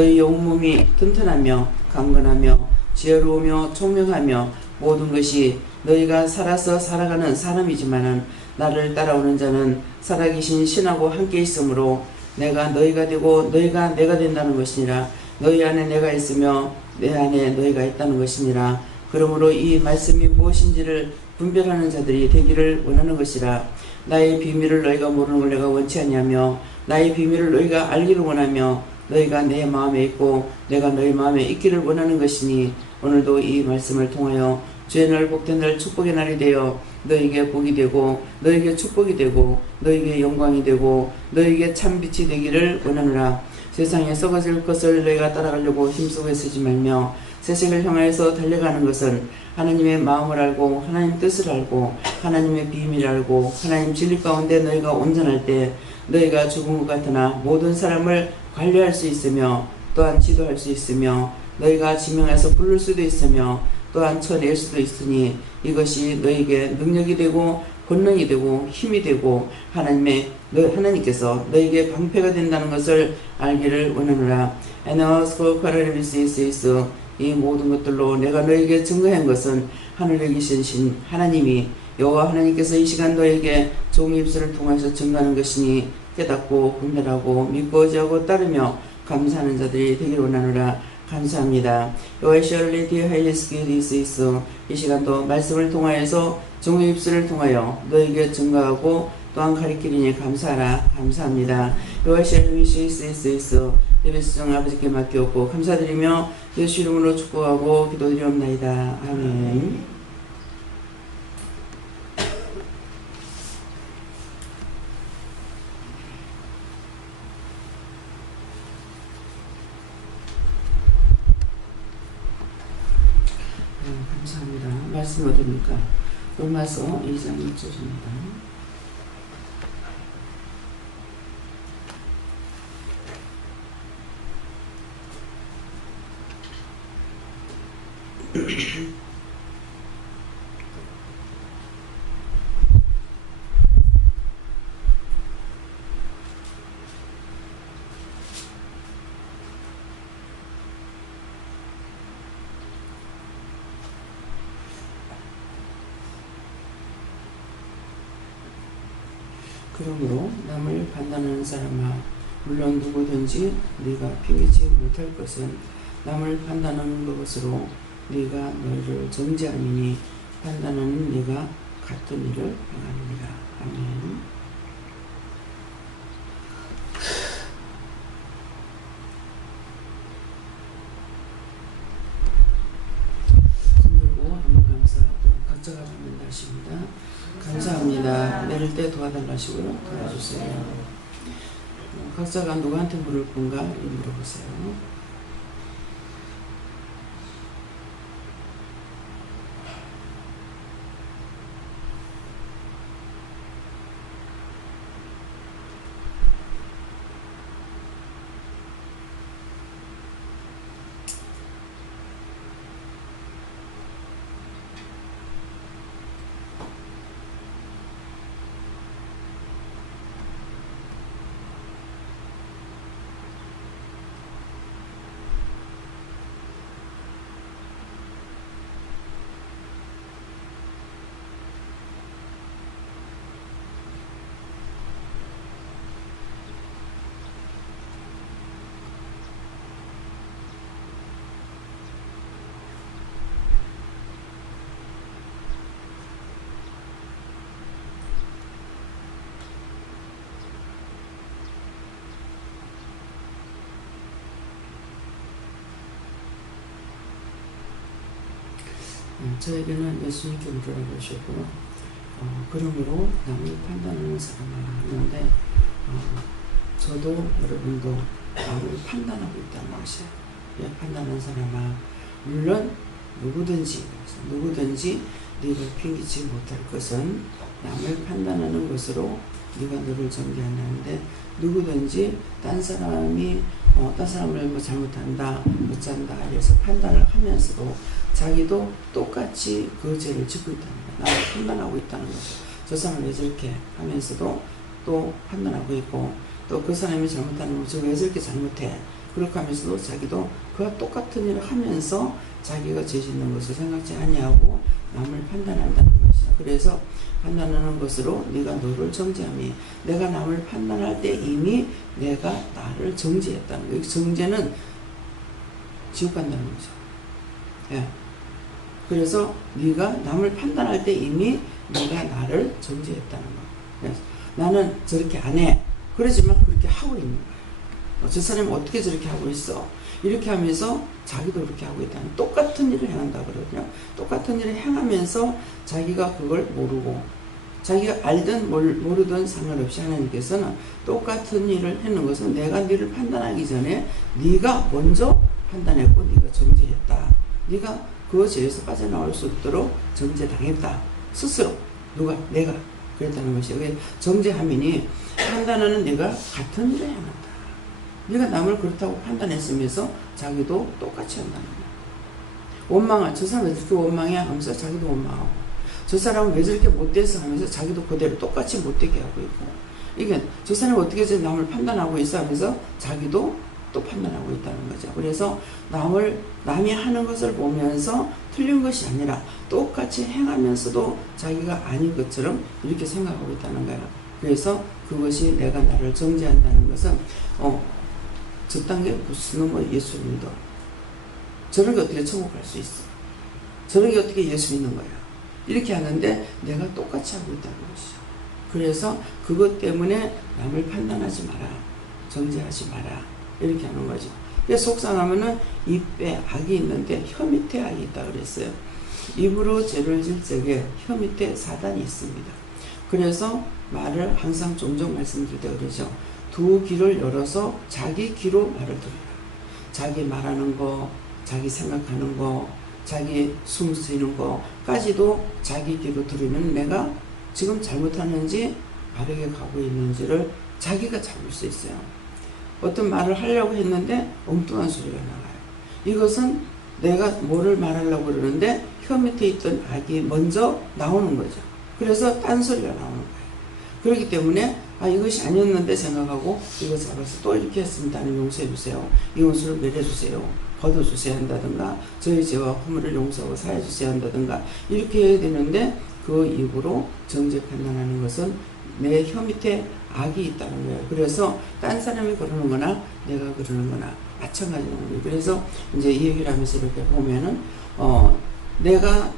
너희 온몸이 튼튼하며 강건하며 지혜로우며 총명하며 모든 것이 너희가 살아서 살아가는 사람이지만은 나를 따라오는 자는 살아계신 신하고 함께 있으므로 내가 너희가 되고 너희가 내가 된다는 것이니라. 너희 안에 내가 있으며 내 안에 너희가 있다는 것이니라. 그러므로 이 말씀이 무엇인지를 분별하는 자들이 되기를 원하는 것이라. 나의 비밀을 너희가 모르는 걸 내가 원치 아니하며 나의 비밀을 너희가 알기를 원하며 너희가 내 마음에 있고 내가 너희 마음에 있기를 원하는 것이니 오늘도 이 말씀을 통하여 주의 날 복된 날 축복의 날이 되어 너희에게 복이 되고 너희에게 축복이 되고 너희에게 영광이 되고 너희에게 참빛이 되기를 원하노라. 세상에 썩어질 것을 너희가 따라가려고 힘쓰고 애쓰지 말며 세상을 향하여서 달려가는 것은 하나님의 마음을 알고 하나님 뜻을 알고 하나님의 비밀을 알고 하나님 진리 가운데 너희가 온전할 때 너희가 죽은 것 같으나 모든 사람을 관리할 수 있으며 또한 지도할 수 있으며 너희가 지명해서 부를 수도 있으며 또한 쳐낼 수도 있으니 이것이 너희에게 능력이 되고 권능이 되고 힘이 되고 하나님께서 너희에게 방패가 된다는 것을 알기를 원하노라. 이 모든 것들로 내가 너희에게 증거한 것은 하늘에 계신 신 하나님이 여호와 하나님께서 이 시간 너희에게 종의 입술을 통해서 증거하는 것이니 깨닫고 분별하고 믿고 의지하고 따르며 감사하는 자들이 되기를 원하노라. 감사합니다. 이 시간도 말씀을 통하여서 종의 입술을 통하여 너에게 증거하고 또한 가리키리니 감사하라. 감사합니다. 예배수정 아버지께 맡기옵고 감사드리며 예수 이름으로 축복하고 기도드리옵나이다. 아멘. 감사합니다. 말씀 어디입니까? 로마서 2장 1절입니다. 그러므로 남을 판단하는 사람아 물론 누구든지 네가 핑계치 못할 것은 남을 판단하는 것으로 네가 너희를 정죄하니니 판단하는 네가 같은 일을 행하느니라. 아멘. 손들고 한번 감사하고 각자가 받는 날씨입니다. 감사합니다. 내릴 때 도와달라시고요. 도와주세요. 각자가 누구한테 물을 건가 물어보세요. 저에게는 예수님께 물으라고 하셨고 그러므로 남을 판단하는 사람을 하는데 저도 여러분도 남을 판단하고 있다는 것이에요. 판단하는 사람아 물론 누구든지 네가 핑계치 못할 것은 남을 판단하는 것으로 네가 너를 정죄하는데 누구든지 딴 사람을 뭐 잘못한다 어쩐다 이래서 판단을 하면서도 자기도 똑같이 그 죄를 짓고 있다는 거예요. 나를 판단하고 있다는 거죠. 저 사람은 왜 저렇게 하면서도 또 판단하고 있고 또 그 사람이 잘못하는 거 저 왜 저렇게 잘못해 그렇게 하면서도 자기도 그와 똑같은 일을 하면서 자기가 죄 짓는 것을 생각지 아니하고 남을 판단한다는 것이다. 그래서 판단하는 것으로 네가 너를 정죄함이, 내가 남을 판단할 때 이미 내가 나를 정죄했다는 거예요. 정죄는 지옥 간다는 거죠. 예. 그래서 네가 남을 판단할 때 이미 내가 나를 정죄했다는 거예요. 나는 저렇게 안 해. 그러지만 그렇게 하고 있는 거예요. 저 사람이 어떻게 저렇게 하고 있어. 이렇게 하면서 자기도 그렇게 하고 있다는, 똑같은 일을 행한다 그러거든요. 똑같은 일을 행하면서 자기가 그걸 모르고, 자기가 알든 모르든 상관없이 하나님께서는 똑같은 일을 했는 것은 내가 너를 판단하기 전에 네가 먼저 판단했고 네가 정죄했다. 네가 그 죄에서 빠져나올 수 없도록 정죄당했다. 스스로. 누가? 내가. 그랬다는 것이에요. 정죄하면이 판단하는 내가 같은 일을 행한다. 네가 남을 그렇다고 판단했으면서 자기도 똑같이 한다는 거야. 원망한, 저 사람 왜 저렇게 원망해? 하면서 자기도 원망하고, 저 사람은 왜 저렇게 못돼서 하면서 자기도 그대로 똑같이 못되게 하고 있고, 이게 저 사람이 어떻게 저 남을 판단하고 있어 하면서 자기도 또 판단하고 있다는 거죠. 그래서 남이 하는 것을 보면서 틀린 것이 아니라 똑같이 행하면서도 자기가 아닌 것처럼 이렇게 생각하고 있다는 거예요. 그래서 그것이 내가 나를 정죄한다는 것은 저딴 게 무슨 놈의 예수 믿어. 저런 게 어떻게 천국 갈 수 있어. 저런 게 어떻게 예수 믿는 거야. 이렇게 하는데 내가 똑같이 하고 있다는 것이죠. 그래서 그것 때문에 남을 판단하지 마라. 정죄하지 마라. 이렇게 하는 거죠. 그래서 속상하면은 입에 악이 있는데 혀 밑에 악이 있다 그랬어요. 입으로 죄를 질 적에 혀 밑에 사단이 있습니다. 그래서 말을 항상 종종 말씀드릴 때 그러죠. 두 귀를 열어서 자기 귀로 말을 들어라. 자기 말하는 거, 자기 생각하는 거, 자기 숨 쉬는 거까지도 자기 귀로 들으면 내가 지금 잘못하는지 바르게 가고 있는지를 자기가 잡을 수 있어요. 어떤 말을 하려고 했는데 엉뚱한 소리가 나와요. 이것은 내가 뭐를 말하려고 그러는데 혀 밑에 있던 악이 먼저 나오는 거죠. 그래서 딴소리가 나오는 거예요. 그렇기 때문에 이것이 아니었는데 생각하고 이거 잡아서 또 이렇게 했습니다. 용서해 주세요. 이 원수를 멸해 주세요. 거둬주세요 한다든가, 저희 죄와 허물을 용서하고 사해 주세요 한다든가, 이렇게 해야 되는데 그 입으로 정죄 판단하는 것은 내 혀 밑에 악이 있다는 거예요. 그래서 딴 사람이 그러는 거나 내가 그러는 거나 마찬가지인 거예요. 그래서 이제 이 얘기를 하면서 이렇게 보면은 내가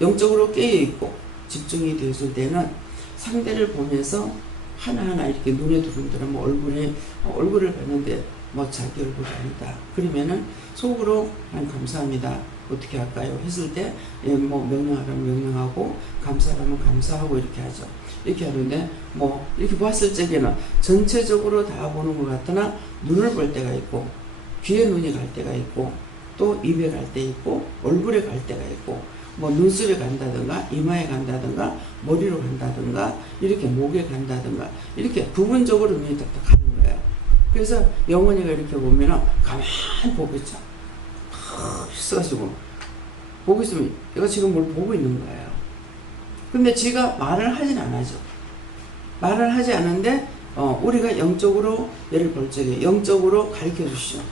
영적으로 깨어있고 집중이 되었을 때는 상대를 보면서 하나하나 이렇게 눈에 들어오면 뭐 얼굴을 봤는데 뭐 자기 얼굴이 아니다. 그러면은 속으로 감사합니다. 어떻게 할까요? 했을 때 뭐 명령하라면 명령하고 감사하라면 감사하고 이렇게 하죠. 이렇게 하는데 뭐 이렇게 봤을 적에는 전체적으로 다 보는 것 같으나 눈을 볼 때가 있고 귀에 눈이 갈 때가 있고 또 입에 갈 때 있고 얼굴에 갈 때가 있고 뭐 눈썹에 간다든가 이마에 간다든가 머리로 간다든가 이렇게 목에 간다든가 이렇게 부분적으로 눈이 딱딱 가는 거예요. 그래서 영원이가 이렇게 보면은 가만히 보고 있죠. 있어가지고 보고 있으면 얘가 지금 뭘 보고 있는 거예요. 근데 지가 말을 하진 않아죠. 말을 하지 않은데 우리가 영적으로 얘를 볼 적에 영적으로 가르쳐 주시죠.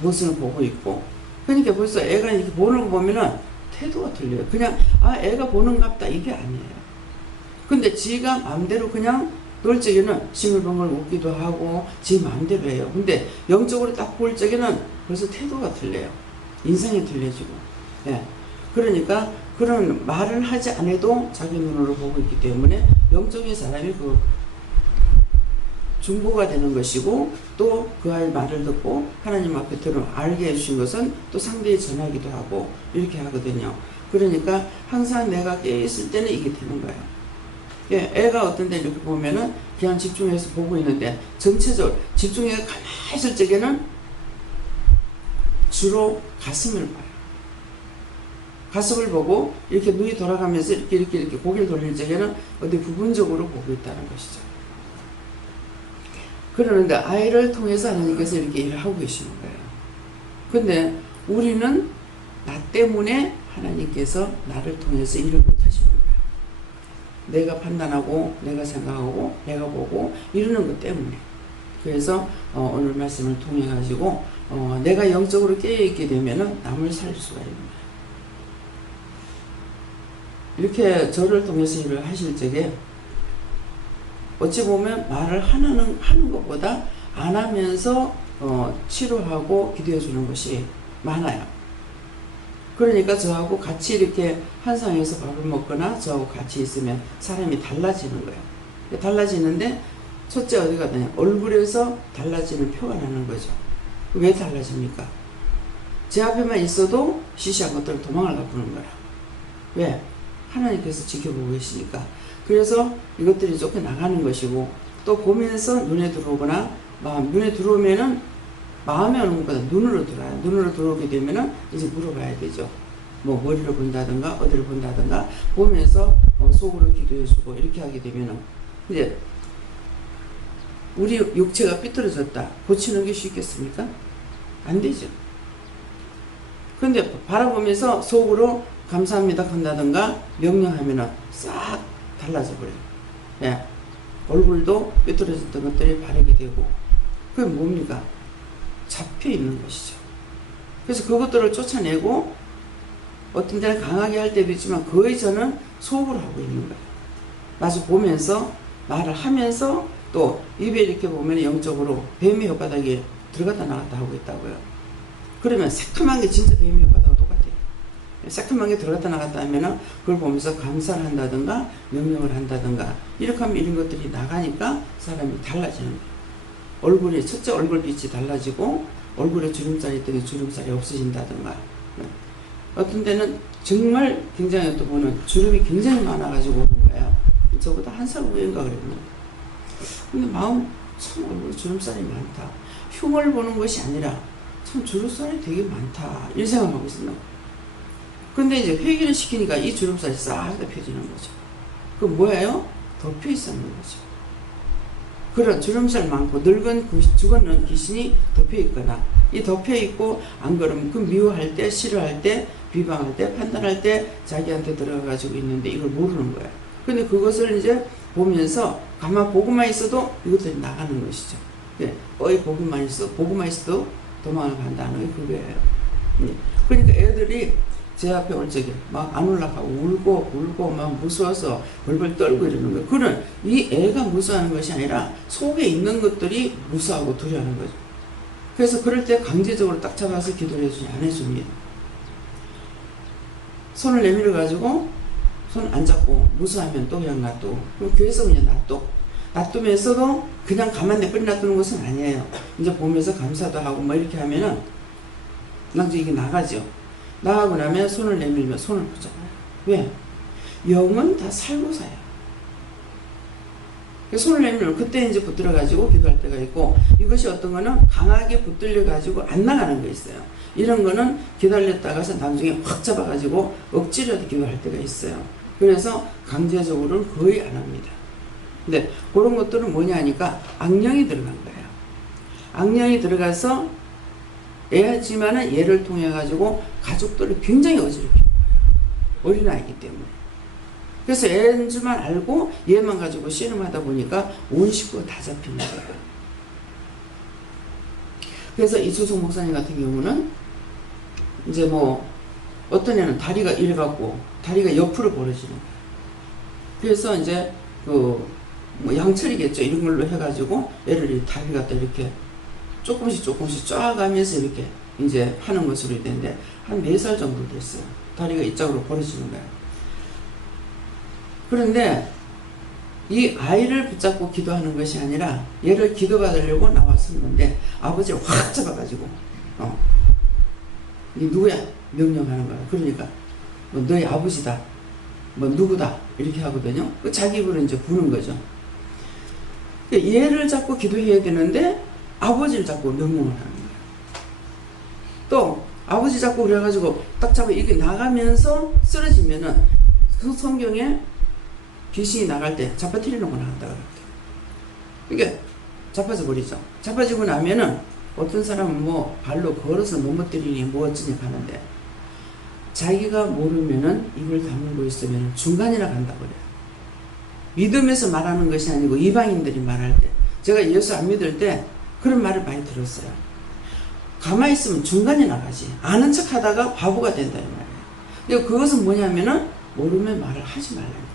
무엇을 보고 있고. 그러니까 벌써 애가 이렇게 보는 거 보면은 태도가 틀려요. 그냥 애가 보는갑다 이게 아니에요. 근데 지가 마음대로 그냥 놀 적에는 싱글벙글 웃기도 하고 지 마음대로 해요. 근데 영적으로 딱 볼 적에는 벌써 태도가 틀려요. 인상이 틀려지고. 예. 그러니까 그런 말을 하지 않아도 자기 눈으로 보고 있기 때문에 영적인 사람이 그 중보가 되는 것이고 또 그 아이의 말을 듣고 하나님 앞에 들어 알게 해주신 것은 또 상대에 전하기도 하고 이렇게 하거든요. 그러니까 항상 내가 깨어있을 때는 이게 되는 거예요. 예, 애가 어떤 데 이렇게 보면은 그냥 집중해서 보고 있는데 전체적으로 집중해서 가만히 있을 적에는 주로 가슴을 봐요. 가슴을 보고 이렇게 눈이 돌아가면서 이렇게 고개를 돌릴 적에는 어디 부분적으로 보고 있다는 것이죠. 그러는데 아이를 통해서 하나님께서 이렇게 일을 하고 계시는 거예요. 근데 우리는 나 때문에 하나님께서 나를 통해서 일을 못 하시는 거예요. 내가 판단하고 내가 생각하고 내가 보고 이러는 것 때문에. 그래서 오늘 말씀을 통해 가지고 내가 영적으로 깨어있게 되면은 남을 살릴 수가 있는 거예요. 이렇게 저를 통해서 일을 하실 적에 어찌 보면 말을 하는 것보다 안 하면서 치료하고 기도해 주는 것이 많아요. 그러니까 저하고 같이 이렇게 한 상에서 밥을 먹거나 저하고 같이 있으면 사람이 달라지는 거예요. 달라지는데 첫째 어디가 되냐, 얼굴에서 달라지는 표가 나는 거죠. 왜 달라집니까? 제 앞에만 있어도 시시한 것들은 도망을 가부는 거라. 왜? 하나님께서 지켜보고 계시니까. 그래서 이것들이 쫓겨 나가는 것이고, 또 보면서 눈에 들어오거나 눈에 들어오면은 마음에 오는 것보다 눈으로 들어와요. 눈으로 들어오게 되면은 이제 물어봐야 되죠. 뭐 머리를 본다든가 어디를 본다든가 보면서 속으로 기도해주고 이렇게 하게 되면은 이제 우리 육체가 삐뚤어졌다 고치는 게 쉽겠습니까? 안 되죠. 근데 바라보면서 속으로 감사합니다 한다든가 명령하면은 싹 달라져 버려요. 예. 얼굴도 삐뚤어졌던 것들이 바르게 되고, 그게 뭡니까? 잡혀 있는 것이죠. 그래서 그것들을 쫓아내고 어떤 때는 강하게 할 때도 있지만 거의 저는 속으로 하고 있는 거예요. 마주 보면서 말을 하면서 또 입에 이렇게 보면 영적으로 뱀의 혓바닥에 들어갔다 나갔다 하고 있다고요. 그러면 새카만 게 진짜 뱀의 혓바닥하고 똑같아요. 새카만 게 들어갔다 나갔다 하면은 그걸 보면서 감사를 한다든가 명령을 한다든가 이렇게 하면 이런 것들이 나가니까 사람이 달라지는 거예요. 얼굴이 첫째 얼굴빛이 달라지고 얼굴에 주름살이 있더니 주름살이 없어진다든가, 어떤 때는 정말 굉장히 또 보는 주름이 굉장히 많아가지고 오는 거예요. 저보다 한 살 위인가 그랬는데, 근데 마음 참 얼굴에 주름살이 많다. 흉을 보는 것이 아니라 참 주름살이 되게 많다 이런 생각하고 있습니다. 근데 이제 회개를 시키니까 이 주름살이 싹 다 펴지는 거죠. 그 뭐예요? 덮여 있었는 거죠. 그런 주름살 많고 늙은 죽었는 귀신이 덮여 있거나, 이 덮여 있고 안 그러면 그 미워할 때, 싫어할 때, 비방할 때, 판단할 때 자기한테 들어가 가지고 있는데 이걸 모르는 거예요. 근데 그것을 이제 보면서 가만 보고만 있어도 이것들이 나가는 것이죠. 네, 보고만 있어도 도망을 간다는 게 그거예요. 네. 그러니까 애들이 제 앞에 올 적에 막 안 올라가고 울고 막 무서워서 벌벌 떨고 이러는 거예요. 그런 이 애가 무서워하는 것이 아니라 속에 있는 것들이 무서워하고 두려워하는 거죠. 그래서 그럴 때 강제적으로 딱 잡아서 기도를 해주지 안 해줍니다. 손을 내밀어 가지고 손 안 잡고 무서워하면 또 그냥 놔둬. 그럼 교회에서 그냥 놔두면서도 그냥 가만 내버려 놔두는 것은 아니에요. 이제 보면서 감사도 하고 뭐 이렇게 하면은 나중에 이게 나가죠. 나가고 나면 손을 내밀면 손을 붙잡아요. 왜? 영은 다 살고 사요. 손을 내밀면 그때 이제 붙들어가지고 기도할 때가 있고, 이것이 어떤 거는 강하게 붙들려가지고 안 나가는 거 있어요. 이런 거는 기다렸다가서 나중에 확 잡아가지고 억지로도 기도할 때가 있어요. 그래서 강제적으로는 거의 안 합니다. 근데 그런 것들은 뭐냐 하니까 악령이 들어간 거예요. 악령이 들어가서 애하지만은 얘를 통해 가지고 가족들을 굉장히 어지럽혀요. 어린아이기 때문에. 그래서 애인 줄만 알고 얘만 가지고 씨름하다 보니까 온 식구가 다 잡히는 거예요. 그래서 이수성 목사님 같은 경우는 이제 뭐 어떤 애는 다리가 이래갖고 다리가 옆으로 벌어지는 거예요. 그래서 이제 뭐 양철이겠죠. 이런 걸로 해가지고 애를 다리 갖다 이렇게 조금씩 쪼아가면서 이렇게 이제 하는 것으로 되는데 한 4살 정도 됐어요. 다리가 이쪽으로 벌어지는 거예요. 그런데 이 아이를 붙잡고 기도하는 것이 아니라 얘를 기도받으려고 나왔었는데 아버지를 확 잡아가지고 이 누구야? 명령하는 거야. 그러니까 뭐 너희 아버지다. 뭐 누구다. 이렇게 하거든요. 자기 입으로 이제 부는 거죠. 얘를 잡고 기도해야 되는데 아버지를 잡고 명령을 하는 거예요. 또 아버지 잡고 그래가지고 딱 잡아 이게 나가면서 쓰러지면은 그 성경에 귀신이 나갈 때 잡아뜨리는 거 나간다 그랬대요. 이게 잡아져 버리죠. 잡아지고 나면은 어떤 사람은 뭐 발로 걸어서 넘어뜨리니 뭐 어쩌니 가는데 자기가 모르면은 입을 다물고 있으면 중간이나 간다 그래요. 믿으면서 말하는 것이 아니고 이방인들이 말할 때 제가 예수 안 믿을 때 그런 말을 많이 들었어요. 가만히 있으면 중간에 나가지. 아는 척 하다가 바보가 된다는 말이에요. 그러니까 그것은 뭐냐면은 모르면 말을 하지 말라는 거예요.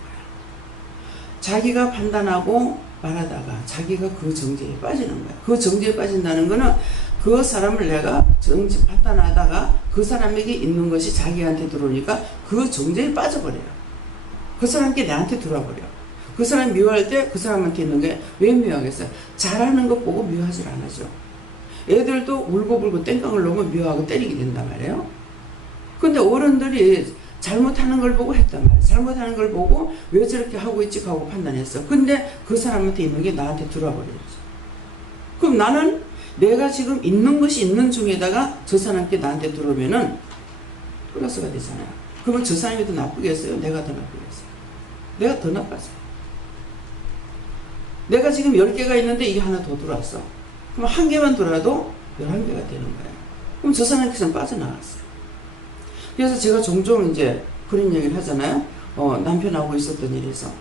자기가 판단하고 말하다가 자기가 그 정죄에 빠지는 거예요. 그 정죄에 빠진다는 거는 그 사람을 내가 판단하다가 그 사람에게 있는 것이 자기한테 들어오니까 그 정죄에 빠져버려요. 그 사람께 내한테 들어와버려. 그 사람 미워할 때 그 사람한테 있는 게 왜 미워하겠어요? 잘하는 것 보고 미워하질 않아죠. 애들도 울고불고 땡깡을 놓으면 미워하고 때리게 된단 말이에요. 근데 어른들이 잘못하는 걸 보고 했단 말이에요. 잘못하는 걸 보고 왜 저렇게 하고 있지 하고 판단했어. 근데 그 사람한테 있는 게 나한테 들어와 버리죠. 그럼 나는 내가 지금 있는 것이 있는 중에다가 저 사람께 나한테 들어오면은 플러스가 되잖아요. 그러면 저 사람이 더 나쁘겠어요? 내가 더 나쁘겠어요? 내가 더 나빠져요. 내가 지금 10개가 있는데 이게 하나 더 들어왔어. 그럼 한 개만 들어와도 11개가 되는 거예요. 그럼 저 사람께서는 빠져나갔어요. 그래서 제가 종종 이제 그런 얘기를 하잖아요. 남편하고 있었던 일에서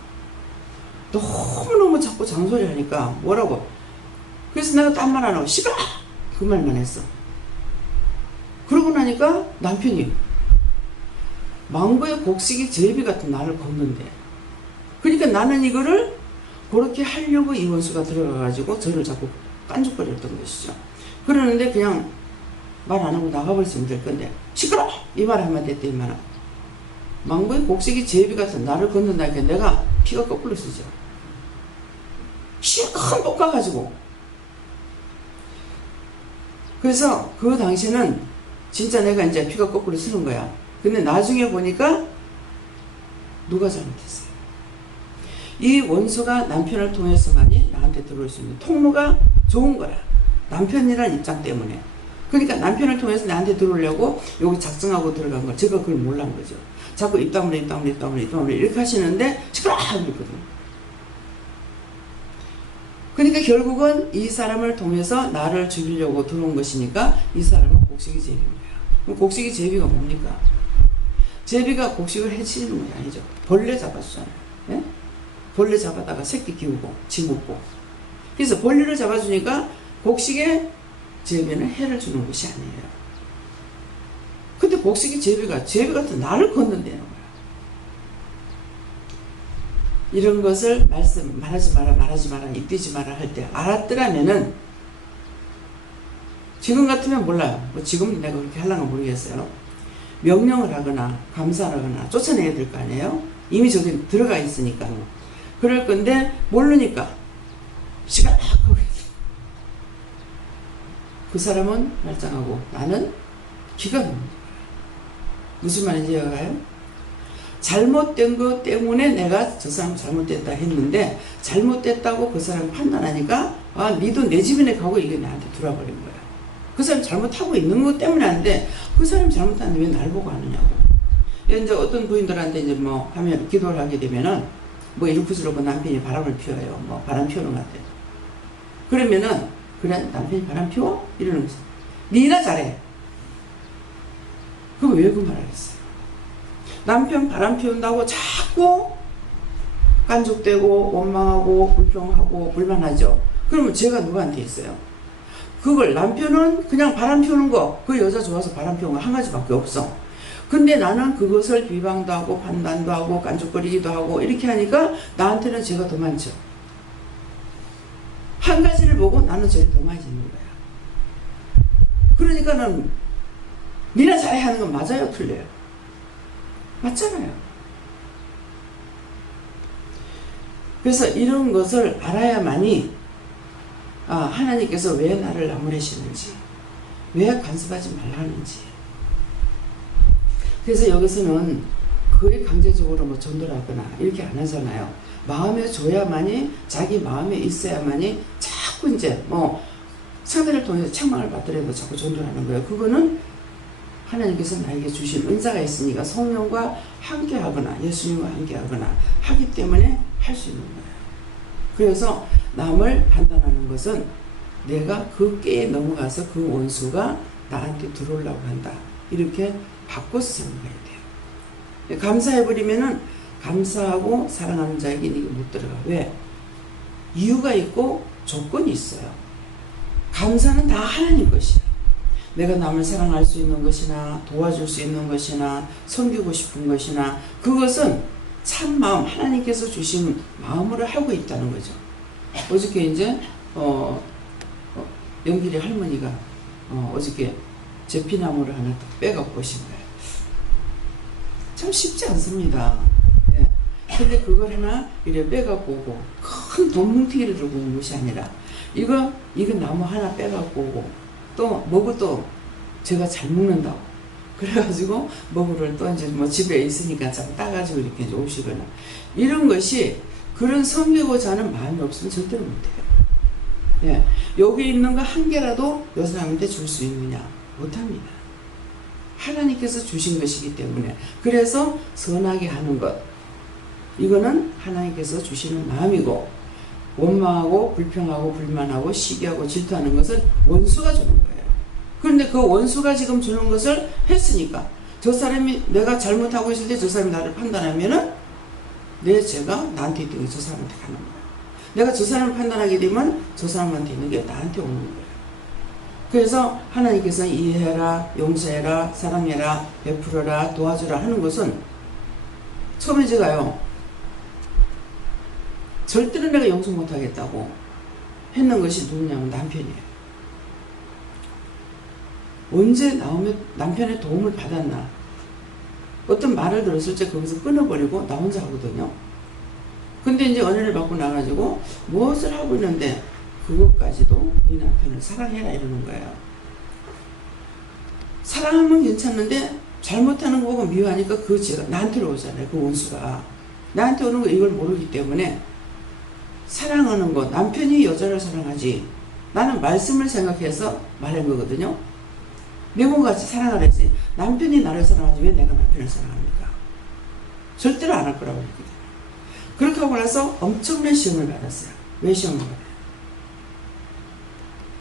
너무너무 자꾸 잔소리 하니까 뭐라고. 그래서 내가 딴 말 안 하고 시끄러! 그 말만 했어. 그러고 나니까 남편이 망고의 곡식이 제비 같은 나를 걷는데, 그러니까 나는 이거를 그렇게 하려고 이 원수가 들어가가지고 저를 자꾸 깐죽거렸던 것이죠. 그러는데 그냥 말 안 하고 나가버렸으면 될 건데 시끄러! 이 말 한마디 했더니만 망고의 곡식이 제비 같은 나를 걷는다니까 내가 피가 거꾸로 쓰죠. 실컷 볶아가지고. 그래서 그 당시는 진짜 내가 이제 피가 거꾸로 쓰는 거야. 근데 나중에 보니까 누가 잘못했어요. 이 원수가 남편을 통해서만이 나한테 들어올 수 있는 통로가 좋은 거야. 남편이란 입장 때문에. 그러니까 남편을 통해서 나한테 들어오려고 여기 작정하고 들어간 걸 제가 그걸 몰란 거죠. 자꾸 입 다물어 이렇게 하시는데 시끄러워 그랬거든요. 그러니까 결국은 이 사람을 통해서 나를 죽이려고 들어온 것이니까 이 사람은 곡식이 제비인 거야. 그럼 곡식이 제비가 뭡니까? 제비가 곡식을 해치는 게 아니죠. 벌레 잡아주잖아요. 네? 벌레 잡아다가 새끼 키우고 지 먹고. 그래서 벌레를 잡아주니까 곡식에 제비는 해를 주는 것이 아니에요. 근데 곡식이 제비 같은 나를 걷는다는 거야. 이런 것을 말하지 마라 입대지 마라 할 때 알았더라면은, 지금 같으면 몰라요. 뭐 지금 내가 그렇게 하려면 모르겠어요. 명령을 하거나 감사를 하거나 쫓아내야 될 거 아니에요. 이미 저기 들어가 있으니까. 그럴 건데 모르니까 시간 그 사람은 말짱하고 나는 기가 막힙니다. 무슨 말인지 이해가요? 잘못된 것 때문에 내가 저 사람 잘못됐다 했는데 잘못됐다고 그 사람 판단하니까 니도 내 집에 가고 이게 나한테 들어와 버린 거야. 그 사람 잘못하고 있는 것 때문에 하는데 그 사람이 잘못하는데 왜 날 보고 하느냐고. 이제 어떤 부인들한테 이제 뭐 하면 기도를 하게 되면은 뭐 이렇게 저렇게 남편이 바람을 피워요. 뭐 바람 피우는 것 같아요. 그러면은 그래 남편이 바람 피워? 이러는 거지. 니나 잘해. 그럼 왜 그 말 하겠어요? 남편 바람 피운다고 자꾸 깐족되고 원망하고 불평하고 불만하죠. 그러면 제가 누구한테 있어요? 그걸 남편은 그냥 바람 피우는 거, 그 여자 좋아서 바람 피우는 거 한 가지밖에 없어. 근데 나는 그것을 비방도 하고 판단도 하고 깐족거리기도 하고 이렇게 하니까 나한테는 죄가 더 많죠. 한 가지를 보고 나는 죄를 더 많이 짓는 거야. 그러니까는 니나 잘해 하는 건 맞아요, 틀려요? 맞잖아요. 그래서 이런 것을 알아야만이 하나님께서 왜 나를 나무라시는지, 왜 간섭하지 말라는지. 그래서 여기서는 거의 강제적으로 뭐 전도를 하거나 이렇게 안 하잖아요. 마음에 줘야만이, 자기 마음에 있어야만이 자꾸 이제 뭐 상대를 통해서 책망을 받더라도 자꾸 전도를 하는 거예요. 그거는 하나님께서 나에게 주신 은사가 있으니까 성령과 함께 하거나 예수님과 함께 하거나 하기 때문에 할 수 있는 거예요. 그래서 남을 판단하는 것은 내가 그 꾀에 넘어가서 그 원수가 나한테 들어오려고 한다. 이렇게 바꿔서 생각해야 돼요. 감사해버리면은 감사하고 사랑하는 자에게 이게 못 들어가. 왜? 이유가 있고 조건이 있어요. 감사는 다 하나님 것이야. 내가 남을 사랑할 수 있는 것이나 도와줄 수 있는 것이나 섬기고 싶은 것이나 그것은 참 마음, 하나님께서 주신 마음으로 하고 있다는 거죠. 어저께 이제 영길이 할머니가 어저께 제 피나무를 하나 딱 빼갖고 오신 거예요. 참 쉽지 않습니다. 예. 근데 그걸 하나 이래 빼갖고 오고 큰 돈뭉티기를 들고 온 것이 아니라 이거 나무 하나 빼갖고 오고 또 먹을 또 제가 잘 먹는다고 그래가지고 먹으를 또 이제 뭐 집에 있으니까 참 따가지고 이렇게 이제 오시거나 이런 것이 그런 섬기고자 하는 마음이 없으면 절대로 못해요. 예. 여기 있는 거 한 개라도 여 사람한테 줄 수 있느냐? 못합니다. 하나님께서 주신 것이기 때문에 그래서 선하게 하는 것 이거는 하나님께서 주시는 마음이고 원망하고 불평하고 불만하고 시기하고 질투하는 것은 원수가 주는 거예요. 그런데 그 원수가 지금 주는 것을 했으니까 저 사람이 내가 잘못하고 있을 때 저 사람이 나를 판단하면은 내 죄가 나한테 있던 게 저 사람한테 가는 거예요. 내가 저 사람을 판단하게 되면 저 사람한테 있는 게 나한테 오는 거예요. 그래서 하나님께서 이해해라, 용서해라, 사랑해라, 베풀어라, 도와주라 하는 것은 처음에 제가요 절대로 내가 용서 못하겠다고 했는 것이 누구냐면 남편이에요. 언제 나오면 남편의 도움을 받았나 어떤 말을 들었을 때 거기서 끊어버리고 나 혼자 하거든요. 근데 이제 은혜를 받고 나가지고 무엇을 하고 있는데 그것까지도 네 남편을 사랑해라 이러는 거예요. 사랑하면 괜찮은데 잘못하는 거 보고 미워하니까 그 죄가 나한테로 오잖아요. 그 원수가 나한테 오는 거 이걸 모르기 때문에 사랑하는 거 남편이 여자를 사랑하지 나는 말씀을 생각해서 말한 거거든요. 내 몸같이 사랑하랬지 남편이 나를 사랑하지 왜 내가 남편을 사랑합니까? 절대로 안 할 거라고 했거든요. 그렇게 하고 나서 엄청난 시험을 받았어요. 왜 시험을 받아요?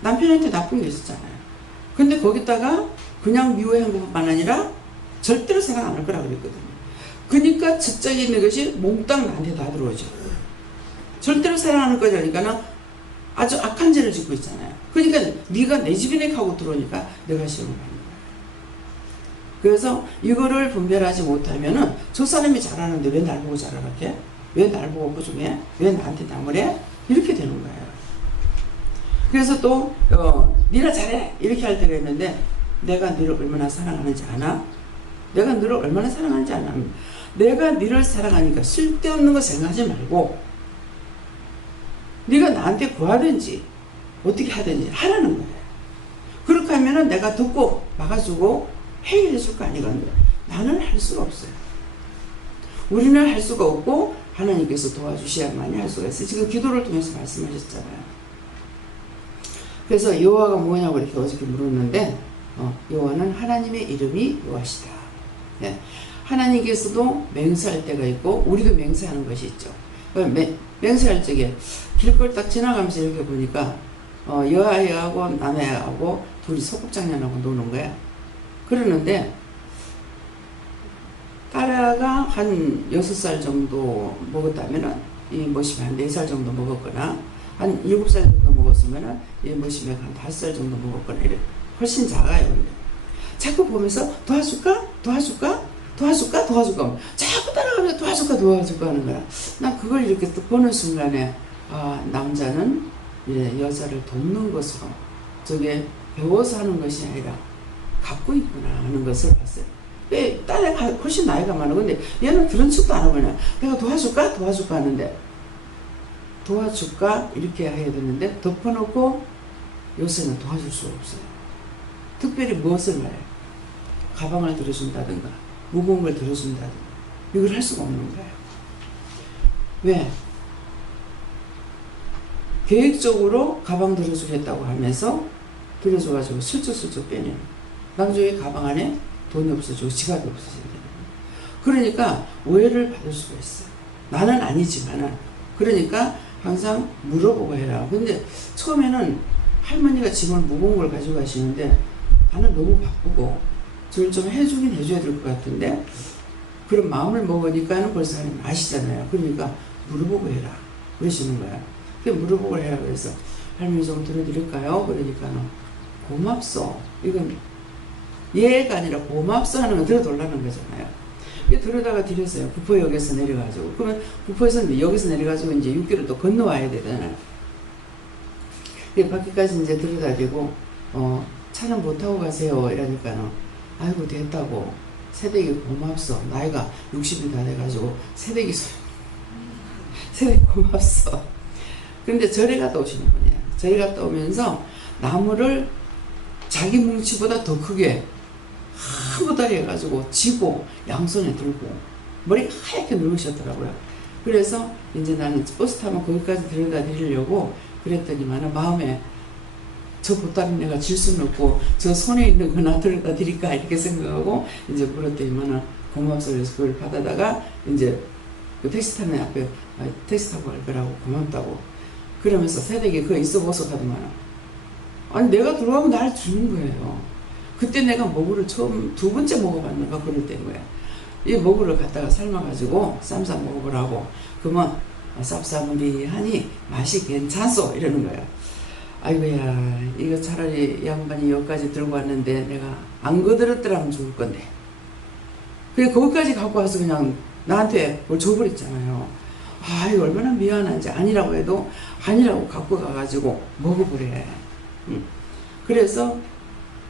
남편한테 나쁜 게 있었잖아요. 근데 거기다가 그냥 미워한 것뿐만 아니라 절대로 사랑 안 할 거라고 그랬거든요. 그러니까 적작에 있는 것이 몽땅 나한테 다 들어오죠. 절대로 사랑 안 할 거지 하니까는 아주 악한 죄를 짓고 있잖아요. 그러니까 네가 내 집이네 하고 들어오니까 내가 시험을 받는 거예요. 그래서 이거를 분별하지 못하면은 저 사람이 잘하는데 왜 날 보고 잘하게? 왜 날 보고 부정해? 왜 나한테 나무래? 이렇게 되는 거예요. 그래서 또 네가 잘해 이렇게 할 때가 있는데 내가 너를 얼마나 사랑하는지 아나? 내가 너를 얼마나 사랑하는지 아나? 내가 너를 사랑하니까 쓸데없는 거 생각하지 말고 네가 나한테 구하든지 어떻게 하든지 하라는 거예요. 그렇게 하면은 내가 듣고 막아주고 해결해 줄 거 아니거든요. 나는 할 수가 없어요. 우리는 할 수가 없고 하나님께서 도와주셔야만이 할 수가 있어요. 지금 기도를 통해서 말씀하셨잖아요. 그래서 여호와가 뭐냐고 이렇게 어저께 물었는데 여호와는 하나님의 이름이 여호와시다. 네. 하나님께서도 맹세할 때가 있고 우리도 맹세하는 것이 있죠. 맹세할 적에 길걸 딱 지나가면서 이렇게 보니까 여아애하고 남애하고 둘이 소꿉장난하고 노는 거야. 그러는데 딸아가 한 6살 정도 먹었다면은 이 모심이 한 4살 정도 먹었거나 한 7살 정도 먹었으면은 이 모심이 한 5살 정도 먹었거나 이래 훨씬 작아요. 근데 자꾸 보면서 도와줄까? 도와줄까? 도와줄까? 도와줄까? 자꾸 따라가면서 도와줄까? 도와줄까? 하는 거야. 난 그걸 이렇게 또 보는 순간에 남자는 이제 여자를 돕는 것으로 저게 배워서 하는 것이 아니라 갖고 있구나 하는 것을 봤어요. 왜 딸애가 훨씬 나이가 많아. 근데 얘는 그런 척도 안 하고 그냥 내가 도와줄까? 도와줄까? 하는데 도와줄까? 이렇게 해야 되는데 덮어놓고 요새는 도와줄 수가 없어요. 특별히 무엇을 말해요? 가방을 들어준다든가 무거운 걸 들어준다든가 이걸 할 수가 없는 거예요. 왜? 계획적으로 가방 들어주겠다고 하면서 들어줘가지고 슬쩍슬쩍 빼내는 나중에 가방 안에 돈이 없어지고 지갑이 없어지게 되는 거예요. 그러니까 오해를 받을 수가 있어요. 나는 아니지만은 그러니까 항상 물어보고 해라. 근데 처음에는 할머니가 짐을 무거운 걸 가지고 가시는데 나는 너무 바쁘고 저를 좀 해주긴 해줘야 될 것 같은데 그런 마음을 먹으니까는 벌써 아시잖아요. 그러니까 물어보고 해라 그러시는 거야. 그 물어보고 해라 그래서 할머니 좀 들어드릴까요? 그러니까는 고맙소. 이건 예가 아니라 고맙소 하는 거 들어달라는 거잖아요. 들어다가 드렸어요. 구포역에서 내려가지고. 그러면 구포에서 여기서 내려가지고 이제 6km 또 건너와야 되잖아요. 밖에까지 이제 들여다 대고, 차는 못 타고 가세요. 이러니까는, 아이고, 됐다고. 새댁이 고맙소. 나이가 60이 다 돼가지고, 새댁이 고맙소. 근데 절에 갔다 오시는 분이에요. 절에 갔다 오면서 나무를 자기 뭉치보다 더 크게 한 보따리 해가지고 지고 양손에 들고 머리 하얗게 늙으셨더라고요. 그래서 이제 나는 버스 타면 거기까지 데려다 드리려고 그랬더니만 마음에 저 보따리 내가 질 수는 없고 저 손에 있는 거 나 데려다 드릴까 이렇게 생각하고 이제 물었더니만 고맙소. 그래서 그걸 받아다가 이제 그 택시 타는 앞에 택시 타고 갈 거라고 고맙다고 그러면서 새댁이 그거 있어 보소 하더만 아니 내가 들어가면 날 주는 거예요. 그때 내가 모구를 처음 두 번째 먹어봤는가 그럴 때인 거야. 이 모구를 갖다가 삶아가지고 쌈싸 먹어보라고 그러면 쌉싸무리하니 맛이 괜찮소 이러는 거야. 아이고야 이거 차라리 양반이 여기까지 들고 왔는데 내가 안 거들었더라면 좋을 건데 그래 거기까지 갖고 와서 그냥 나한테 뭘 줘버렸잖아요. 아 이거 얼마나 미안한지 아니라고 해도 아니라고 갖고 가가지고 먹어보래. 그래서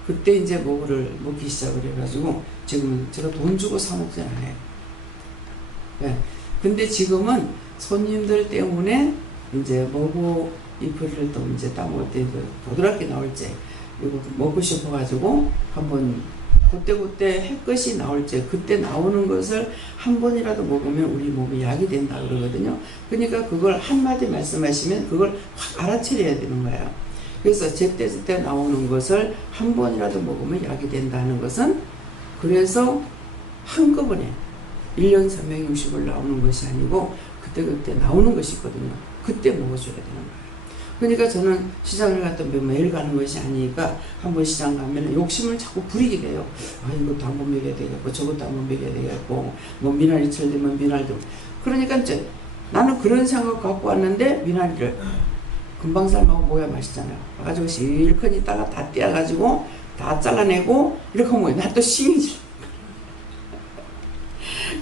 그때 이제 모구를 먹기 시작을 해가지고 지금은 제가 돈 주고 사 먹지 않아요. 네. 근데 지금은 손님들 때문에 이제 모구 잎을 또 이제 따먹을 때 보드랍게 나올지 이거 먹고 싶어가지고 한번 그때 햇것이 나올지 그때 나오는 것을 한 번이라도 먹으면 우리 몸에 약이 된다 그러거든요. 그러니까 그걸 한마디 말씀하시면 그걸 확 알아차려야 되는 거예요. 그래서 제때 나오는 것을 한 번이라도 먹으면 약이 된다는 것은 그래서 한꺼번에 1년 360을 나오는 것이 아니고 그때 나오는 것이 있거든요. 그때 먹어줘야 되는 거예요. 그러니까 저는 시장을 갔다 매일 가는 것이 아니니까 한번 시장 가면 욕심을 자꾸 부리게 돼요. 아 이것도 한번 먹여야 되겠고 저것도 한번 먹여야 되겠고 뭐 미나리철 되면 미나리도 그러니까 이제 나는 그런 생각 갖고 왔는데 미나리를 금방 삶아고 뭐야 맛있잖아요. 가지고 실컷 있다가 다 떼어가지고 다 잘라내고 이렇게 하면 나 또 싱이지.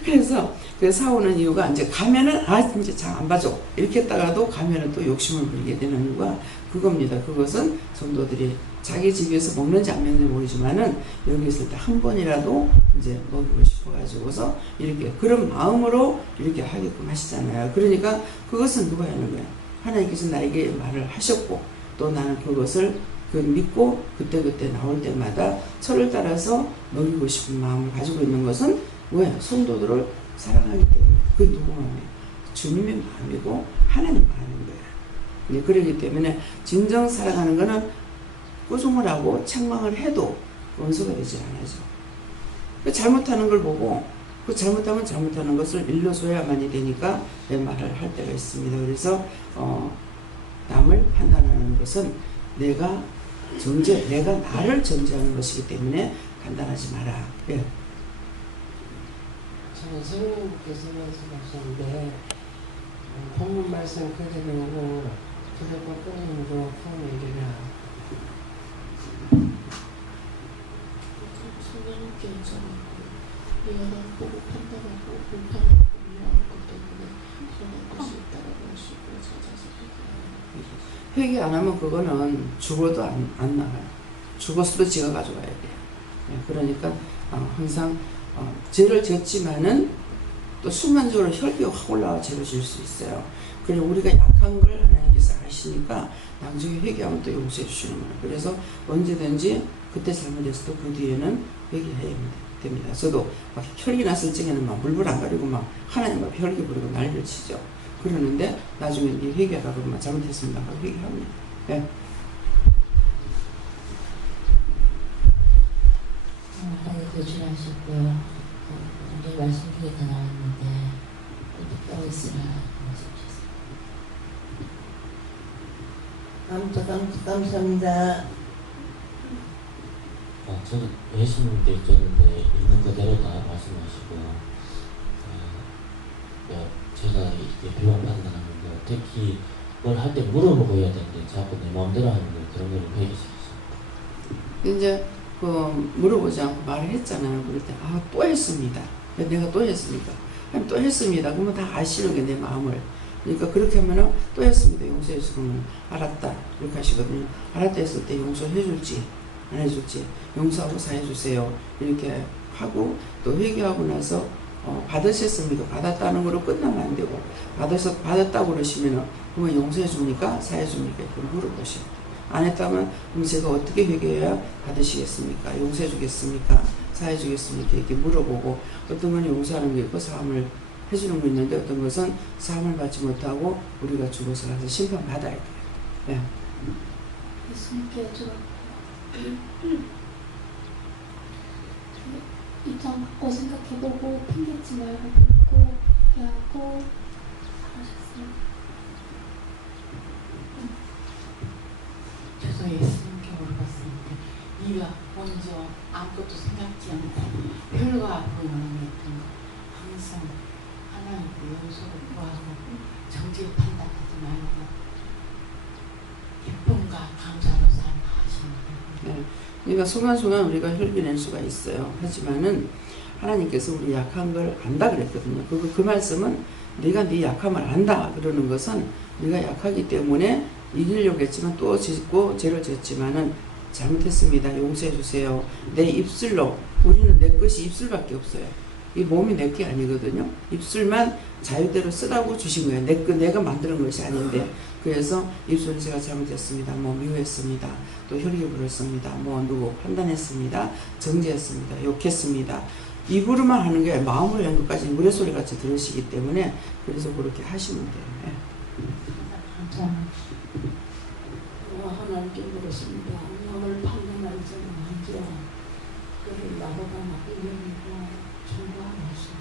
그래서 그 사오는 이유가 이제 가면은 이제 잘 안 봐줘 이렇게 했다가도 가면은 또 욕심을 부리게 되는 이유가 그겁니다. 그것은 성도들이 자기 집에서 먹는지 안 먹는지 모르지만은 여기 있을 때 한 번이라도 이제 먹고 싶어가지고서 이렇게 그런 마음으로 이렇게 하게끔 하시잖아요. 그러니까 그것은 누가 하는 거야? 하나님께서 나에게 말을 하셨고 또 나는 그것을 믿고 그때 나올 때마다 철을 따라서 먹이고 싶은 마음을 가지고 있는 것은 뭐야? 성도들을 사랑하기 때문에 그게 누구 마음이에요? 주님의 마음이고 하나님 마음인 거야. 그러기 때문에 진정 사랑하는 거는 꾸중을 하고 책망을 해도 원수가 되질 않아죠. 잘못하는 걸 보고 그 잘못하면 잘못하는 것을 일러줘야만이 되니까 내 말을 할 때가 있습니다. 그래서 남을 판단하는 것은 내가 나를 정죄하는 것이기 때문에 판단하지 마라. 예. 저는 성령님께서 말씀하셨는데 본문 말씀 그대로 부족과 끊임으로 품으리라. 성령님께서 내가 날 보고 판단하고 불평하고 미워할 것 때문에 선한 것이 있다라고 하시고 찾아서 회개 안 하면 그거는 죽어도 안 나가요. 죽었어도 지가 가져가야 돼요. 그러니까 항상 죄를 졌지만은 또 순간적으로 혈기가 확 올라와 죄를 질 수 있어요. 그리고 우리가 약한 걸 하나님께서 아시니까 나중에 회개하면 또 용서해 주시는 거예요. 그래서 언제든지 그때 잘못했어도 그 뒤에는 회개해야 됩니다. 저도 막 혈기 났을 적에는 막 물불 안 가리고 막 하나님 앞에 혈기 부리고 난리를 치죠. 그러는데 나중에 이 회개하다 그러면 잘못했습니다 하고 회개합니다. 네. 하나님 교출하셨고요. 오늘 말씀 중에 다 나왔는데 어떻게 있으라 말씀주셨습니다. 감사합니다. 저는 예수님도 있었는데 있는 그대로 다 말씀하시고 제가 이렇게 비판받는다는데 특히 뭘 할 때 물어보고 해야 되는데 자꾸 내 마음대로 하는 거 그런 걸 회개할 수 있어요. 이제 그 물어보지 않고 말을 했잖아요. 그럴 때 또 했습니다. 내가 또 했습니까? 아니, 또 했습니다. 그러면 다 아시는 게 내 마음을. 그러니까 그렇게 하면은 또 했습니다. 용서해 주면 알았다 이렇게 하시거든요. 알았다 했을 때 용서해 줄지 안 해줄지 용서하고 사해 주세요 이렇게 하고 또 회개하고 나서 받으셨습니까? 받았다는 거로 끝나면 안 되고 받았다고 그러시면은 그러면 용서해 줍니까? 사해 줍니까? 이렇게 물어보셔야 돼요. 안 했다면 그럼 제가 어떻게 회개해야 받으시겠습니까? 용서해 주겠습니까? 사해 주겠습니까? 이렇게 물어보고 어떤 건 용서하는 게 있고 사함을 해주는 거 있는데 어떤 것은 사함을 받지 못하고 우리가 죽어서 가서 심판받아야 돼요. 네. 예수님께 여쭤봤고요. 입장 바꿔 생각해보고 핑계치 말고 묻고 얘기하고 하셨어요. 저도 예수님께 물어봤을 때 네가 먼저 아무것도 생각지 않고 별과 보이는 거 항상 하나님께 용서를 구하고 정죄 판단하지 말고 기쁨과 감사로 살아가시는 거예요. 네. 그러니까 순간순간 우리가 혈기낼 수가 있어요. 하지만은 하나님께서 우리 약한 걸 안다 그랬거든요. 그 말씀은 네가 네 약함을 안다 그러는 것은 네가 약하기 때문에 이기려고 했지만 또 짓고 죄를 졌지만은 잘못했습니다. 용서해 주세요. 내 입술로 우리는 내 것이 입술밖에 없어요. 이 몸이 내 게 아니거든요. 입술만 자유대로 쓰라고 주신 거예요. 내가 만드는 것이 아닌데. 그래서 입술은 제가 잘못했습니다. 미워했습니다. 또 혈기 부렸습니다. 누구 판단했습니다. 정죄했습니다. 욕했습니다. 입으로만 하는 게 마음으로 한 것까지 무례소리 같이 들으시기 때문에 그래서 그렇게 하시면 돼요. 네. 하나님께 물었습니다. 너를 판단할 줄은 알지요. 그를 나보다 나쁘려니까 중과하시오.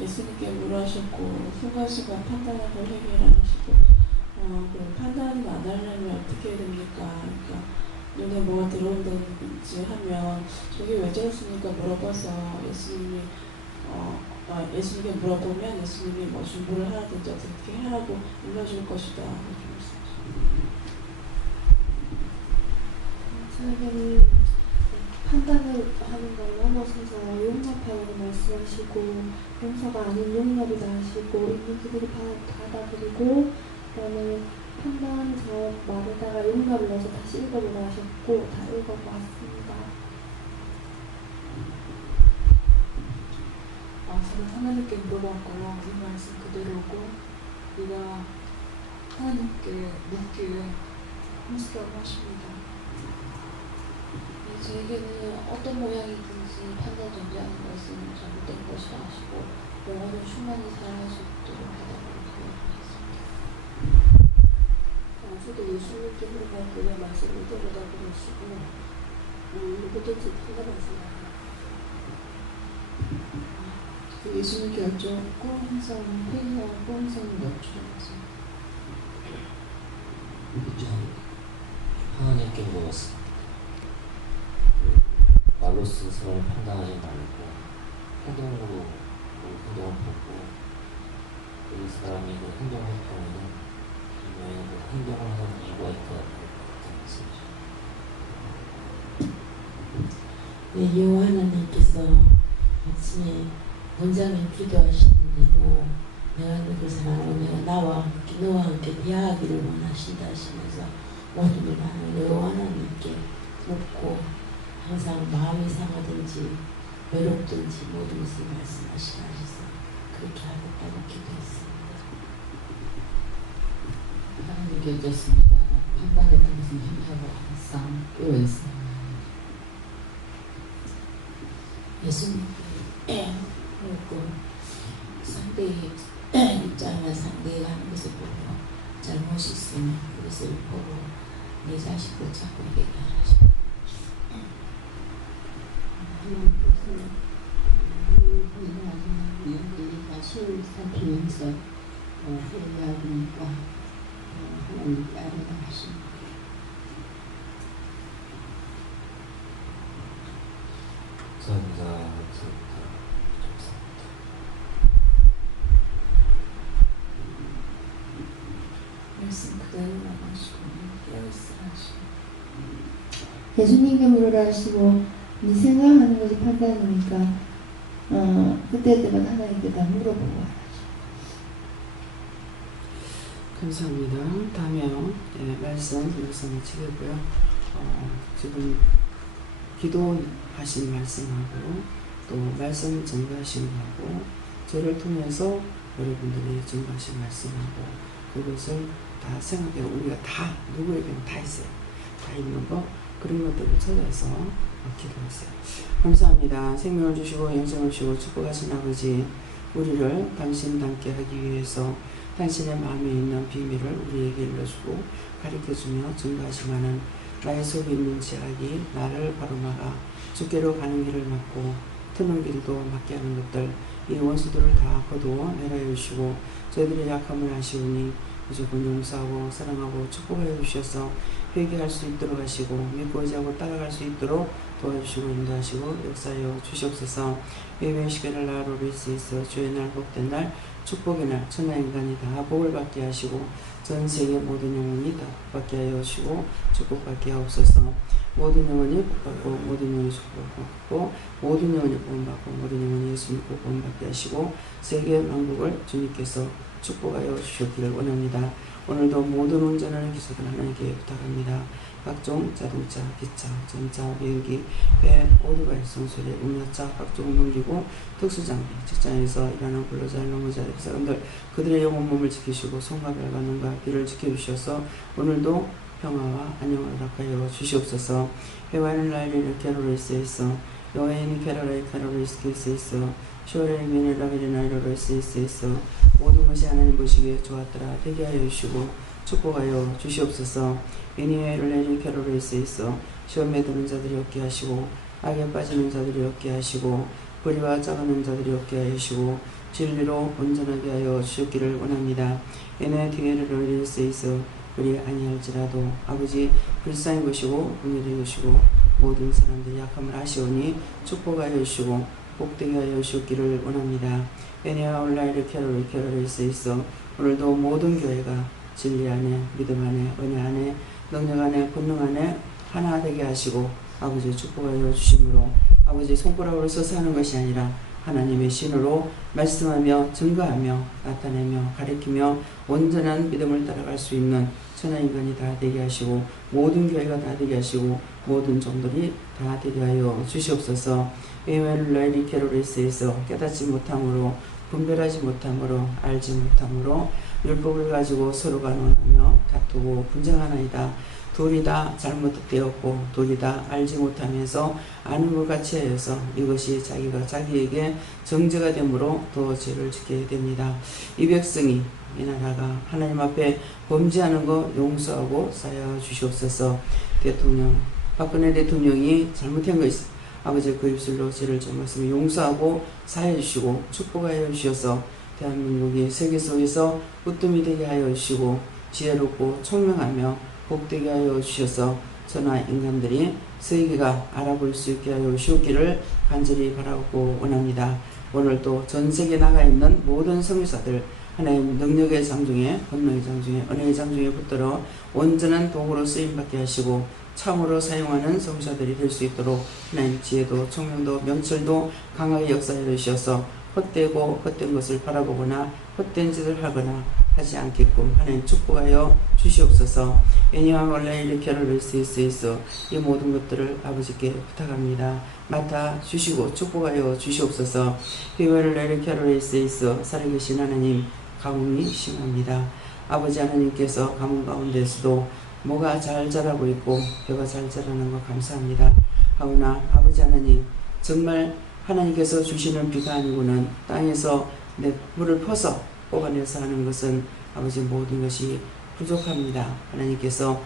예수님께 물으셨고 순간순간 판단하고 회개를 하시고 그럼 판단을 안 하려면 어떻게 해야 됩니까? 그러니까 눈에 뭐가 들어온다든지 하면 저게 왜 저랬습니까? 물어봐서 예수님께 물어보면 예수님이 뭐 중보를 하라든지 어떻게 하라고 알려줄 것이다. 저에게는 판단을 하는 걸 넘어서서 용납하라고 말씀하시고 용서가 아닌 용납이다 하시고 있는 그대로 받아들이고 그다음에 판단 저 말에다가 용납을 넣어서 다시 읽어보라 하셨고 다 읽어보았습니다. 저는 하나님께 물어봤고요. 이 말씀 그대로고 네가 하나님께 묻기에 하시라고 하십니다. 저에게는 어떤 모양이든지 판단 존재하는 것은 잘못된 것이라 하시고 영혼을 충만히 살아갈 수 있도록 해달라고 기도하겠습니다. 저도 예수님께 물어볼 때의 말씀을 이대로다 그러시고 누구든지 판단하세요. 예수님께 여쭤봤고 항상 회개하고 항상 여쭈었습니다. 하나님께 물었습니다. 말로 스스로 판단하지 말고 행동으로 행동을 보고 그 사람이 그 행동을 통해는 그 행동을 하는 이유가 있다는 네, 여호와 하나님께서 아침에 본장에 기도하시는 대로 내가 너를 사랑하고 내가 너와 함께 대하기를 원하신다 하시면서 모든 걸 나는 여호와 하나님께 묻고 항상 마음이 상하든지 외롭든지 모든 것을 말씀하시라 하셔서 그렇게 하겠다고 기도했습니다. 하나님께 여쭙습니다. 판단에 당신 힘하고 항상 깨어있습니다. 예수님께 묻고 상대의 입장이나 상대가 하는 것을 보고 잘못이 있으면 그것을 보고 내 자식도 자꾸 얘기하라. 하나님께서 우리가 다시 살피면서 회개하니까 하나님께 아뢰라 하십니다. 감사합니다. 예수님께 물으라 하시고 네 생각하는 것이 판단이니까 그때마다 하나님께 다 물어보고 하라. 감사합니다. 다음에요. 말씀 마치겠고요. 지금 기도하신 말씀하고 또 말씀 전가하신 거하고 저를 통해서 여러분들이 전가하신 말씀하고 그것을 다 생각해 우리가 다 누구에게는 다 있어요. 다 있는 거 그런 것들을 찾아서 기도하세요. 감사합니다. 생명을 주시고 영생을 주시고 축복하신 아버지 우리를 당신 닮게 하기 위해서 당신의 마음에 있는 비밀을 우리에게 일러주고 가르쳐주며 증거하시면은 나의 속에 있는 죄악이 나를 바로막아 주께로 가는 길을 막고 트는 길도 막게 하는 것들 이 원수들을 다 거두어 내려 주시고 저희들의 약함을 아시오니 무조건 용서하고 사랑하고 축복하여 주셔서 회개할 수 있도록 하시고 믿고 의지하고 따라갈 수 있도록 도와주시고 인도하시고 역사하여 주시옵소서. 예배의 시간을 나로 수 있어 주의 날 복된 날 축복의 날 천하인간이 다 복을 받게 하시고 전 세계 모든 영혼이 다 복받게 하여 주시고 축복받게 하옵소서. 모든 영혼이 복받고 모든 영혼이 축복받고 모든 영혼이 구원받고 모든 영혼이 예수 믿고 구원받게 하시고 세계 만국을 주님께서 축복하여 주셨기를 원합니다. 오늘도 모든 운전하는 기사들 하나님께 부탁합니다. 각종 자동차, 기차, 전차, 비행기, 배, 오토바이, 성소리, 음료차, 각종 넘기고 특수장비, 직장에서 일하는 근로자, 노무자, 사람들 그들의 영혼 몸을 지키시고 손과 발과 눈과 귀를 지켜주셔서 오늘도 평화와 안녕을 허락하여 주시옵소서. 해와는 라이리를 캐롤리스에서 여호와는 캐롤리스에서 쇼레이 미네라비리나이로리스에서 모든 것이 하나님 보시기에 좋았더라 되게 하여 주시고 축복하여 주시옵소서. 애니웨이를 내린 캐롤리스에서 시험에 드는 자들이 없게 하시고 악에 빠지는 자들이 없게 하시고 불의와 짜가는 자들이 없게 하여 주시고 진리로 온전하게 하여 주시기를 원합니다. 애네 디에르로리스에서 우리 아니할지라도 아버지 불쌍히 보시고 긍휼히 보시고 모든 사람들이 약함을 아시오니 축복하여 주시고 복되게 하여 주시기를 원합니다. 애니와 온라인을 캐롤리스에서 오늘도 모든 교회가 진리 안에 믿음 안에 은혜 안에 능력 안에 권능 안에 하나 되게 하시고 아버지 축복하여 주심으로 아버지 손가락으로 서서 하는 것이 아니라 하나님의 신으로 말씀하며 증거하며 나타내며 가리키며 온전한 믿음을 따라갈 수 있는 천하인간이 다 되게 하시고 모든 교회가 다 되게 하시고 모든 종들이 다 되게 하여 주시옵소서. 에멜라이리 캐롤리스에서 깨닫지 못함으로 분별하지 못함으로 알지 못함으로 율법을 가지고 서로가 논하며 다투고 분쟁하나이다. 둘이 다 잘못되었고 둘이 다 알지 못하면서 아는 것 같이 하여서 이것이 자기가 자기에게 정죄가 되므로 더 죄를 짓게 됩니다. 이 백성이 이 나라가 하나님 앞에 범죄하는 거 용서하고 사여 주시옵소서. 대통령 박근혜 대통령이 잘못한 거 있어 아버지 그 입술로 죄를 정했으면 용서하고 사여 주시고 축복하여 주셔서 대한민국이 세계 속에서 으뜸이 되게 하여 주시고 지혜롭고 총명하며 복되게 하여 주셔서 전하 인간들이 세계가 알아볼 수 있게 하여 주시기를 간절히 바라고 원합니다. 오늘도 전 세계에 나가 있는 모든 선교사들 하나님 능력의 장중에 권능의 장중에 은혜의 장중에 붙들어 온전한 도구로 쓰임받게 하시고 참으로 사용하는 선교사들이 될 수 있도록 하나님 지혜도 총명도 명철도 강하게 역사해 주셔서 헛되고 헛된 것을 바라보거나 헛된 짓을 하거나 하지 않게끔 하나님 축복하여 주시옵소서. 애니와 온라인 캐롤리스에서 이 모든 것들을 아버지께 부탁합니다. 맡아 주시고 축복하여 주시옵소서. 히웨를 캐롤리스에서 살아계신 하나님 가뭄이 심합니다. 아버지 하나님께서 가뭄 가운데서도 뭐가 잘 자라고 있고 벼가 잘 자라는 거 감사합니다. 하오나 아버지 하나님 정말 하나님께서 주시는 비가 아니고는 땅에서 내 물을 퍼서 뽑아내서 하는 것은 아버지 모든 것이 부족합니다. 하나님께서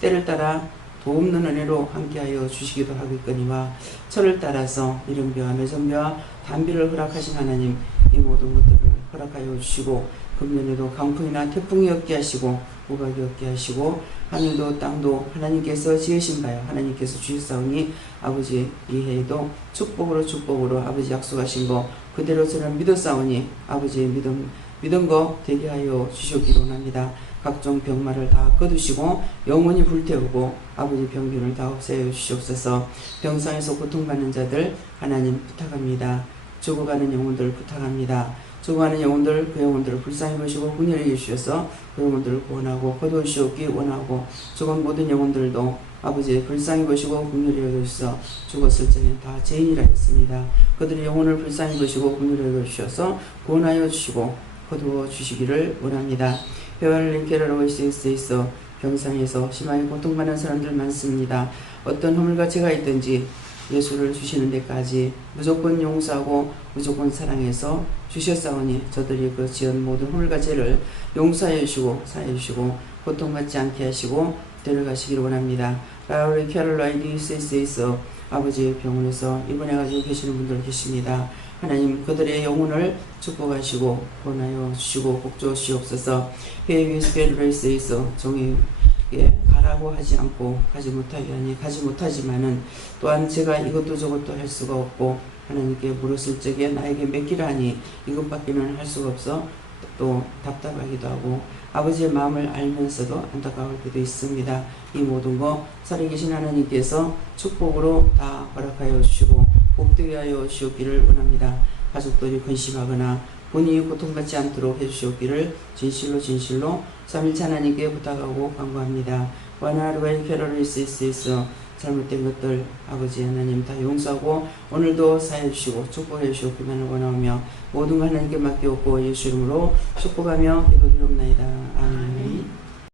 때를 따라 도움는 은혜로 함께하여 주시기도 하겠거니와 철을 따라서 이른비와 매전비와 단비를 허락하신 하나님 이 모든 것들을 허락하여 주시고 금년에도 강풍이나 태풍이 없게 하시고 우박이 없게 하시고 하늘도 땅도 하나님께서 지으신 바요 하나님께서 주셨사오니 아버지 이 해에도 축복으로 아버지 약속하신 거 그대로 저는 믿었사오니 아버지의 믿음 믿은 거 되게 하여 주시기를 원합니다. 각종 병마를 다 거두시고 영원히 불태우고 아버지 병균을 다 없애어 주시옵소서. 병상에서 고통받는 자들 하나님 부탁합니다. 죽어가는 영혼들 부탁합니다. 죽어가는 영혼들, 그 영혼들을 불쌍히 보시고 긍휼히 여주셔서 그 영혼들을 구원하고 거두시옵기 원하고, 죽은 모든 영혼들도 아버지 불쌍히 보시고 긍휼히 여주셔서 죽었을 적엔 다 죄인이라 했습니다. 그들의 영혼을 불쌍히 보시고 긍휼히 여주셔서 구원하여 주시고 거두어 주시기를 원합니다. 베알린 케라로이스에 있어 병상에서 심하게 고통받는 사람들 많습니다. 어떤 허물과 죄가 있든지 예수를 주시는 데까지 무조건 용서하고 무조건 사랑해서 주셨사오니 저들이 그 지은 모든 허물과 죄를 용서해 주시고 사해 주시고 고통받지 않게 하시고 데려가시기를 원합니다. 라우리 캐롤라이디스에서 아버지 병원에서 입원해가지고 계시는 분들 계십니다. 하나님 그들의 영혼을 축복하시고 구원하여 주시고 복주시옵소서. 베이비스펠레이스에서 종에게 가라고 하지 않고 가지 못하게 하니 가지 못하지만은 또한 제가 이것도 저것도 할 수가 없고 하나님께 물었을 적에 나에게 맡기라 하니 이것밖에는 할 수가 없어 또 답답하기도 하고 아버지의 마음을 알면서도 안타까울 때도 있습니다. 이 모든 거 살아계신 하나님께서 축복으로 다 허락하여 주시고 복되게 하여 주시기를 원합니다. 가족들이 근심하거나 본인이 고통받지 않도록 해주시기를 진실로 삼일체 하나님께 부탁하고 간구합니다. 와나르바인 캐러리스에서 잘못된 것들 아버지 하나님 다 용서하고 오늘도 사해 주시고 축복해 주시기만을 원하며 모든 거 하나님께 맡기옵고 예수 이름으로 축복하며 기도드리옵나이다. 아멘.